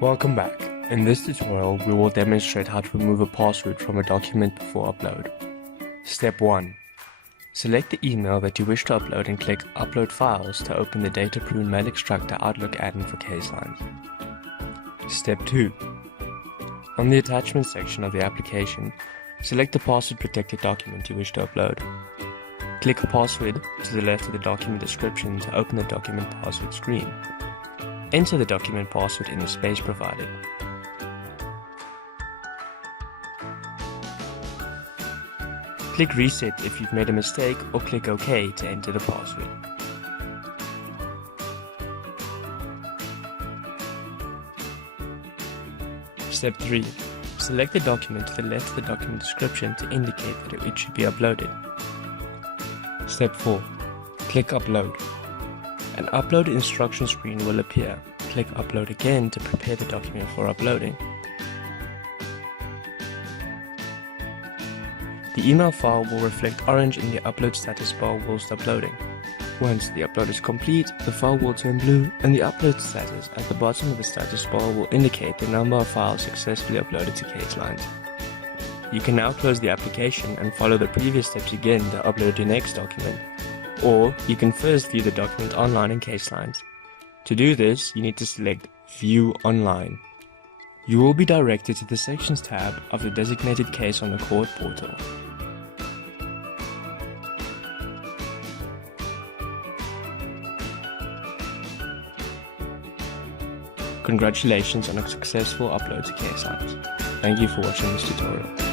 Welcome back. In this tutorial, we will demonstrate how to remove a password from a document before upload. Step 1. Select the email that you wish to upload and click Upload Files to open the Data Prune Mail Extractor Outlook add-in for Caselines. Step 2. On the attachment section of the application, select the password protected document you wish to upload. Click Password to the left of the document description to open the document password screen. Enter the document password in the space provided. Click Reset if you've made a mistake, or click OK to enter the password. Step 3. Select the document to the left of the document description to indicate that it should be uploaded. Step 4. Click Upload. An upload instruction screen will appear. Click Upload again to prepare the document for uploading. The email file will reflect orange in the upload status bar whilst uploading. Once the upload is complete, the file will turn blue, and the upload status at the bottom of the status bar will indicate the number of files successfully uploaded to Caselines. You can now close the application and follow the previous steps again to upload your next document. Or you can first view the document online in Caselines. To do this, you need to select View Online. You will be directed to the Sections tab of the designated case on the court portal. Congratulations on a successful upload to Caselines. Thank you for watching this tutorial.